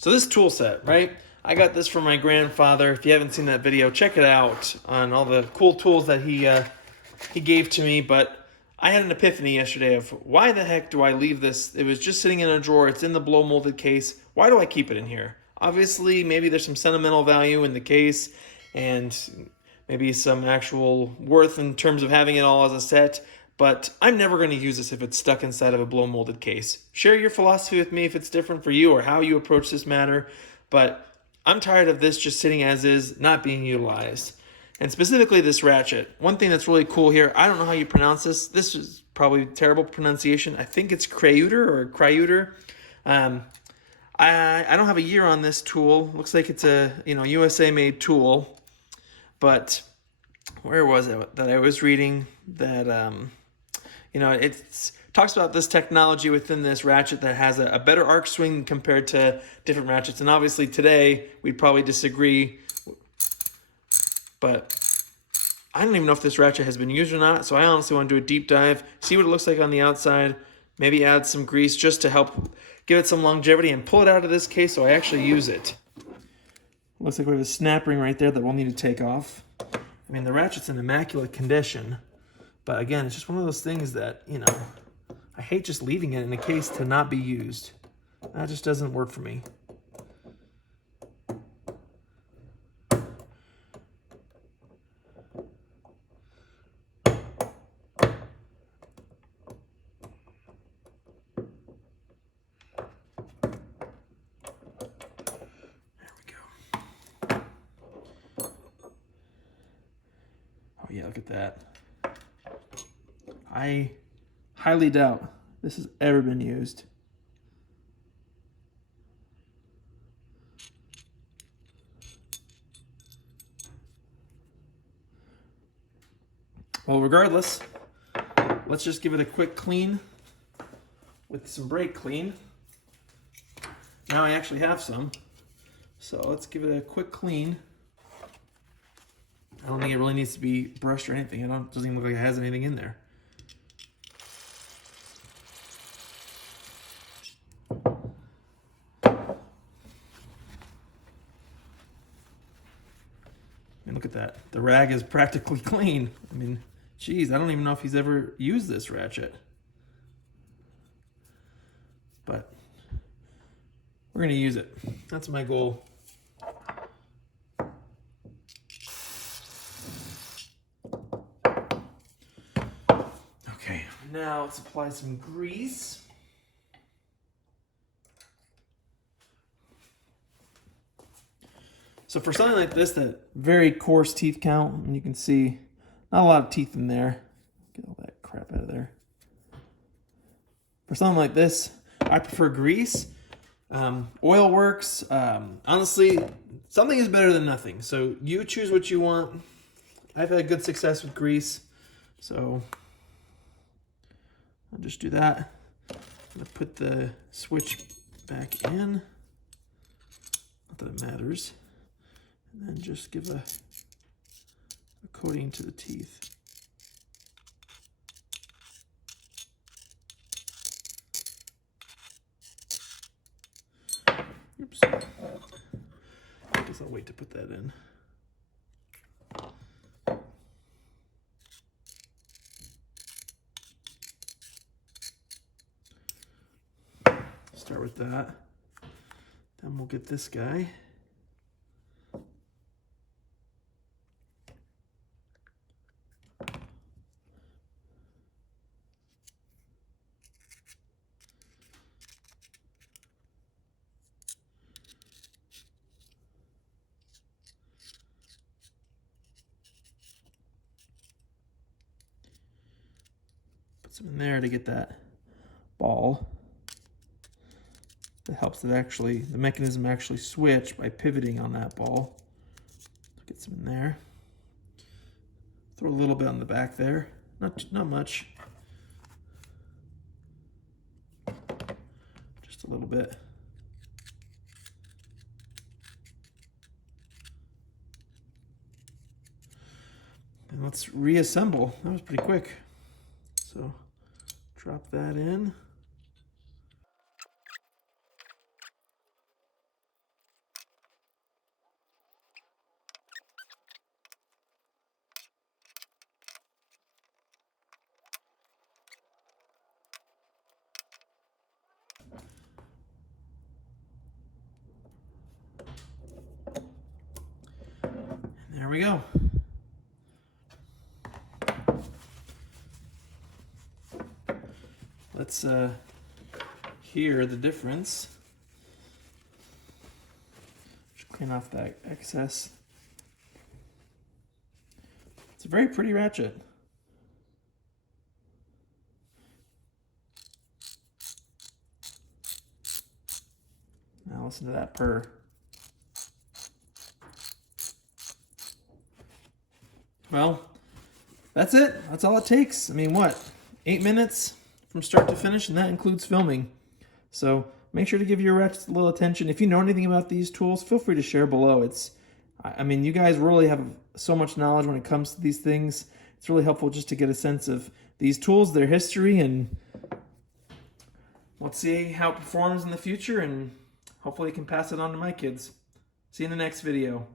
So this tool set, right? I got this from my grandfather. If you haven't seen that video, check it out on all the cool tools that he gave to me. But I had an epiphany yesterday of why the heck do I leave this? It was just sitting in a drawer. It's in the blow molded case. Why do I keep it in here? Obviously, maybe there's some sentimental value in the case and maybe some actual worth in terms of having it all as a set. But I'm never going to use this if it's stuck inside of a blow molded case. Share your philosophy with me if it's different for you or how you approach this matter. But I'm tired of this just sitting as is, not being utilized. And specifically this ratchet. One thing that's really cool here, I don't know how you pronounce this. This is probably terrible pronunciation. I think it's Kraeuter. I don't have a year on this tool. Looks like it's a USA made tool. But where was it that I was reading that it talks about this technology within this ratchet that has a better arc swing compared to different ratchets. And obviously today we'd probably disagree, but I don't even know if this ratchet has been used or not. So I honestly want to do a deep dive, see what it looks like on the outside, maybe add some grease just to help give it some longevity and pull it out of this case so I actually use it. Looks like we have a snap ring right there that we'll need to take off. I mean, the ratchet's in immaculate condition, but again, it's just one of those things that, I hate just leaving it in a case to not be used. That just doesn't work for me. Yeah, look at that. I highly doubt this has ever been used. Well, regardless, let's just give it a quick clean with some brake clean. Now I actually have some, so let's give it a quick clean. I don't think it really needs to be brushed or anything. It doesn't even look like it has anything in there. And look at that. The rag is practically clean. I mean, geez, I don't even know if he's ever used this ratchet. But we're going to use it. That's my goal. Okay, now let's apply some grease. So for something like this, that very coarse teeth count, and you can see not a lot of teeth in there. Get all that crap out of there. For something like this, I prefer grease. Oil works. Honestly, something is better than nothing. So you choose what you want. I've had good success with grease. So I'll just do that. I'm going to put the switch back in. Not that it matters. And then just give a coating to the teeth. Oops. I guess I'll wait to put that in. Start with that. Then we'll get this guy. Put some in there to get that ball. It helps that the mechanism actually switch by pivoting on that ball. Get some in there. Throw a little bit on the back there. Not much. Just a little bit. And let's reassemble. That was pretty quick. So drop that in. There we go. Let's hear the difference. Just clean off that excess. It's a very pretty ratchet. Now listen to that purr. Well, that's it. That's all it takes. I mean, what? 8 minutes from start to finish, and that includes filming. So make sure to give your ratchets a little attention. If you know anything about these tools, feel free to share below. I mean, you guys really have so much knowledge when it comes to these things. It's really helpful just to get a sense of these tools, their history, and let's see how it performs in the future, and hopefully I can pass it on to my kids. See you in the next video.